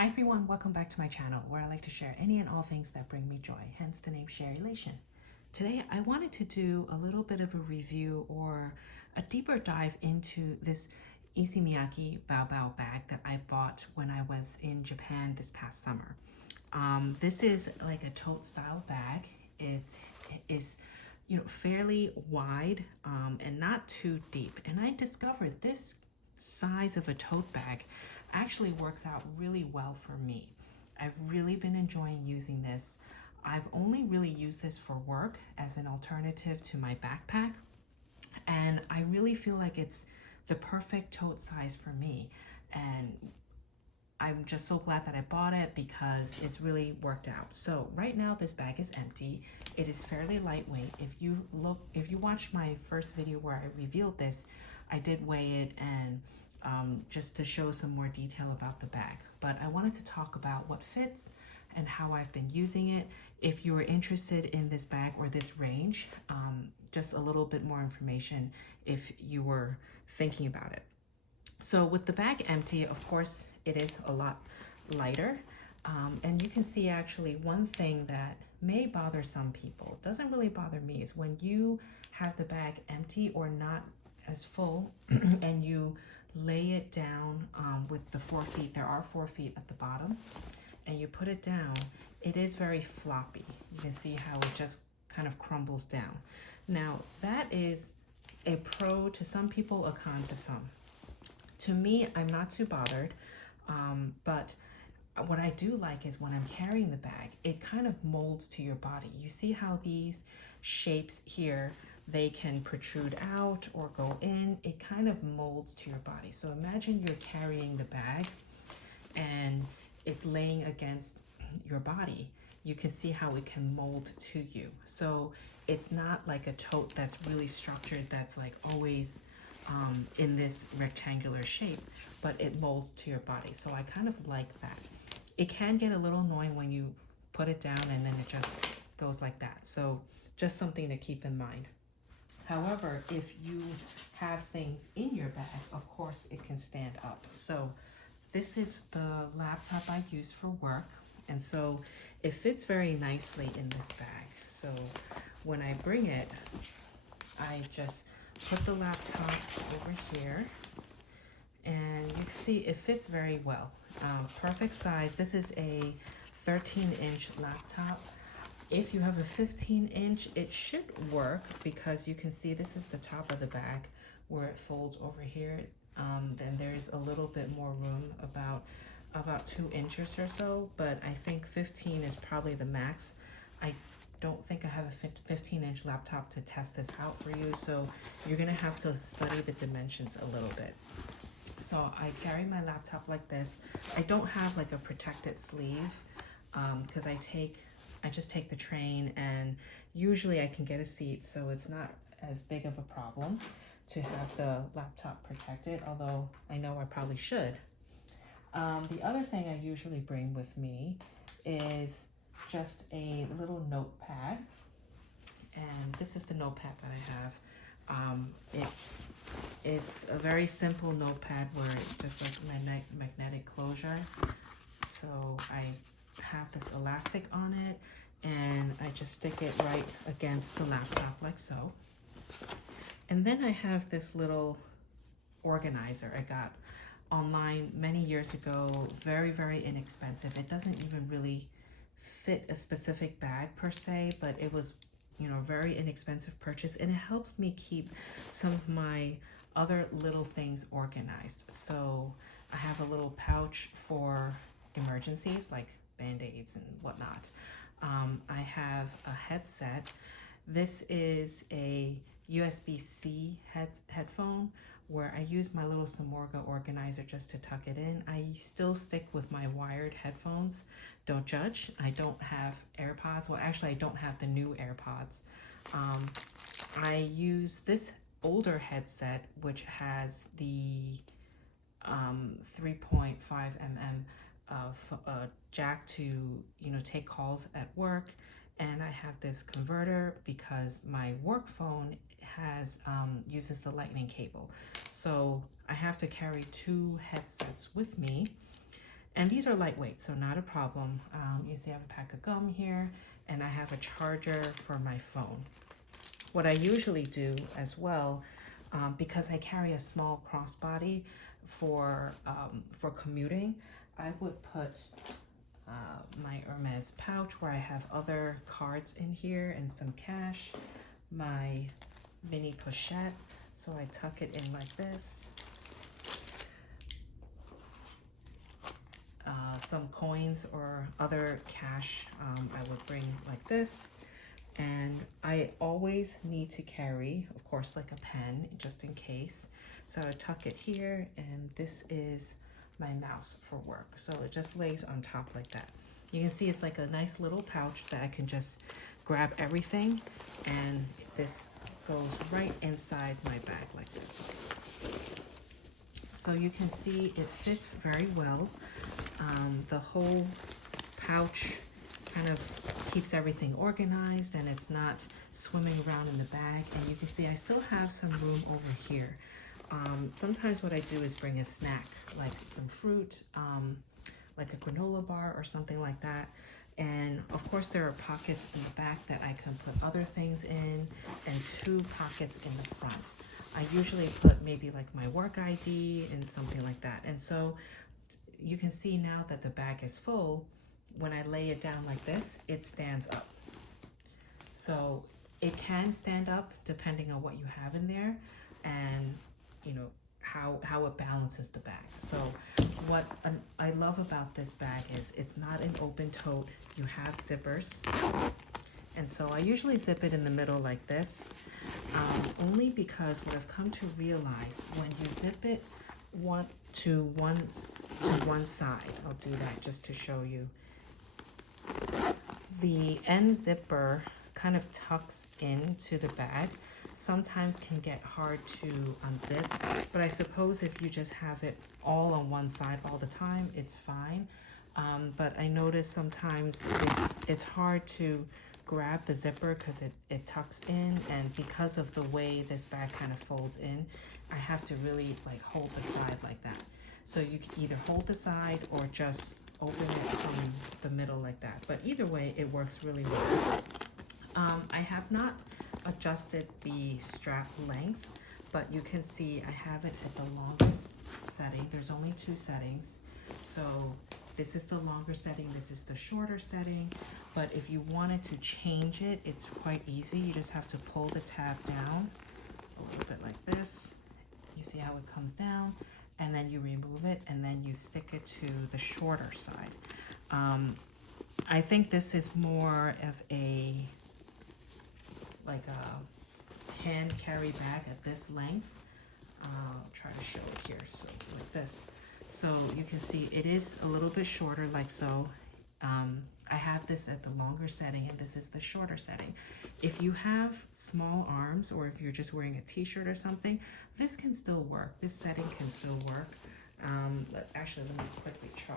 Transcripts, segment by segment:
Hi everyone, welcome back to my channel where I like to share any and all things that bring me joy, hence the name Sharelation. Today I wanted to do a little bit of a review or a deeper dive into this Issey Miyake Baobao bag that I bought when I was in Japan this past summer. This is like a tote style bag. It is fairly wide and not too deep, and I discovered this size of a tote bag actually works out really well for me. I've really been enjoying using this. I've only really used this for work as an alternative to my backpack, and I really feel like it's the perfect tote size for me, and I'm just so glad that I bought it because it's really worked out. So right now this bag is empty. It is fairly lightweight. If you watched my first video where I revealed this, I did weigh it and just to show some more detail about the bag. But I wanted to talk about what fits and how I've been using it. If you are interested in this bag or this range, just a little bit more information if you were thinking about it. So with the bag empty, of course, it is a lot lighter. And you can see actually one thing that may bother some people, doesn't really bother me, is when you have the bag empty or not as full and you lay it down with the 4 feet, there are 4 feet at the bottom, and you put it down, it is very floppy. You can see how it just kind of crumbles down. Now that is a pro to some people, a con to some. To me, I'm not too bothered, but what I do like is when I'm carrying the bag, it kind of molds to your body. You see how these shapes here, they can protrude out or go in. It kind of molds to your body. So imagine you're carrying the bag and it's laying against your body. You can see how it can mold to you. So it's not like a tote that's really structured, that's like always in this rectangular shape, but it molds to your body. So I kind of like that. It can get a little annoying when you put it down and then it just goes like that. So just something to keep in mind. However, if you have things in your bag, of course it can stand up. So this is the laptop I use for work, and so it fits very nicely in this bag. So when I bring it, I just put the laptop over here, and you can see it fits very well. Perfect size. This is a 13-inch laptop. If you have a 15-inch, it should work because you can see this is the top of the bag where it folds over here. Then there's a little bit more room, about 2 inches or so, but I think 15 is probably the max. I don't think I have a 15-inch laptop to test this out for you, so you're gonna have to study the dimensions a little bit. So I carry my laptop like this. I don't have like a protected sleeve because I just take the train, and usually I can get a seat, so it's not as big of a problem to have the laptop protected, although I know I probably should. The other thing I usually bring with me is just a little notepad, and this is the notepad that I have. It's a very simple notepad where it's just like magnetic closure. So I have this elastic on it, and I just stick it right against the laptop like so. And then I have this little organizer I got online many years ago, very, very inexpensive. It doesn't even really fit a specific bag per se, but it was, very inexpensive purchase, and it helps me keep some of my other little things organized. So I have a little pouch for emergencies like band-aids and whatnot. I have a headset. This is a USB-C headphone where I use my little Samorga organizer just to tuck it in. I still stick with my wired headphones. Don't judge. I don't have AirPods. Well, actually, I don't have the new AirPods. I use this older headset, which has the 3.5 mm jack to take calls at work, and I have this converter because my work phone has uses the lightning cable, so I have to carry 2 headsets with me. And these are lightweight, so not a problem. You see I have a pack of gum here, and I have a charger for my phone. What I usually do as well, because I carry a small crossbody for commuting, I would put my Hermes pouch where I have other cards in here and some cash, my mini pochette, so I tuck it in like this. Some coins or other cash I would bring like this. And I always need to carry, of course, like a pen just in case. So I tuck it here, and this is my mouse for work. So it just lays on top like that. You can see it's like a nice little pouch that I can just grab everything, and this goes right inside my bag like this. So you can see it fits very well. The whole pouch kind of keeps everything organized, and it's not swimming around in the bag. And you can see I still have some room over here. Sometimes what I do is bring a snack, like some fruit, like a granola bar or something like that. And of course there are pockets in the back that I can put other things in, and 2 pockets in the front. I usually put maybe like my work ID and something like that. And so you can see now that the bag is full. When I lay it down like this, it stands up. So it can stand up depending on what you have in there, and you know how it balances the bag. So what I love about this bag is it's not an open tote. You have zippers, and so I usually zip it in the middle like this, only because what I've come to realize, when you zip it to one side, I'll do that just to show you. The end zipper kind of tucks into the bag. Sometimes can get hard to unzip, but I suppose if you just have it all on one side all the time, it's fine. But I notice sometimes it's hard to grab the zipper because it tucks in, and because of the way this bag kind of folds in, I have to really like hold the side like that. So you can either hold the side or just open it from the middle like that. But either way, it works really well. I have not adjusted the strap length, but you can see I have it at the longest setting. There's only 2 settings. So this is the longer setting, this is the shorter setting. But if you wanted to change it, it's quite easy. You just have to pull the tab down a little bit like this. You see how it comes down, and then you remove it, and then you stick it to the shorter side. I think this is more of a hand carry bag at this length. I'll try to show it here, so like this. So you can see it is a little bit shorter like so. I have this at the longer setting, and this is the shorter setting. If you have small arms, or if you're just wearing a t-shirt or something, this can still work. This setting can still work. Actually, let me quickly try.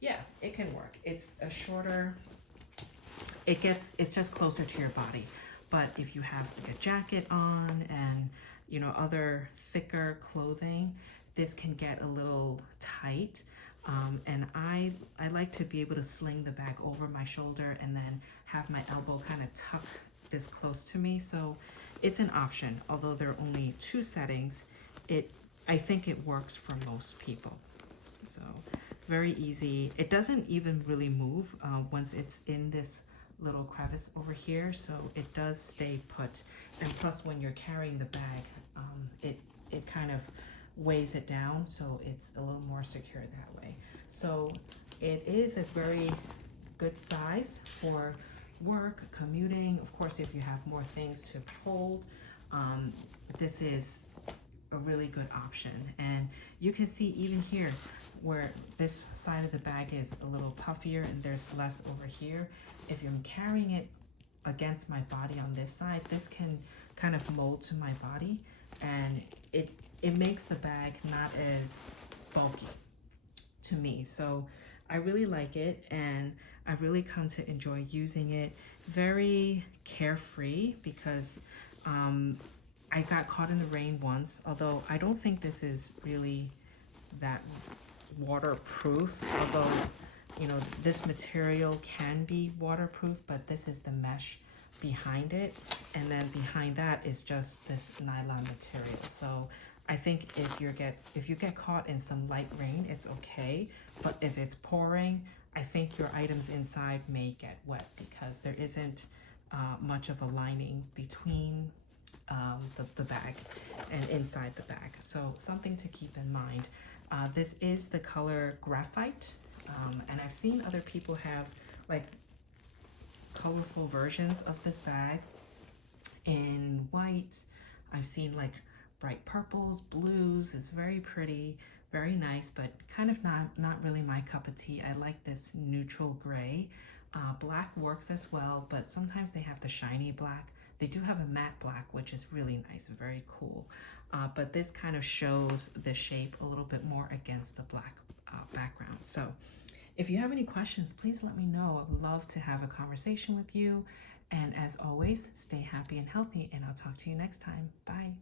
Yeah, it can work. It's a shorter, it's just closer to your body. But if you have like a jacket on and other thicker clothing, this can get a little tight. And I like to be able to sling the bag over my shoulder and then have my elbow kind of tuck this close to me. So it's an option. Although there are only 2 settings, I think it works for most people. So very easy. It doesn't even really move once it's in this little crevice over here, so it does stay put. And plus, when you're carrying the bag, it kind of weighs it down, so it's a little more secure that way. So it is a very good size for work, commuting. Of course, if you have more things to hold, this is a really good option. And you can see even here where this side of the bag is a little puffier and there's less over here. If I'm carrying it against my body on this side, this can kind of mold to my body, and it makes the bag not as bulky to me. So I really like it, and I've really come to enjoy using it. Very carefree, because I got caught in the rain once, although I don't think this is really that waterproof, although, you know, this material can be waterproof, but this is the mesh behind it. And then behind that is just this nylon material. So I think if you get caught in some light rain, it's okay. But if it's pouring, I think your items inside may get wet because there isn't much of a lining between the bag and inside the bag. So something to keep in mind. This is the color graphite, and I've seen other people have like colorful versions of this bag in white. I've seen like bright purples, blues. It's very pretty, very nice, but kind of not really my cup of tea. I like this neutral gray. Black works as well, but sometimes they have the shiny black. They do have a matte black, which is really nice, very cool. But this kind of shows the shape a little bit more against the black background. So if you have any questions, please let me know. I would love to have a conversation with you. And as always, stay happy and healthy, and I'll talk to you next time. Bye.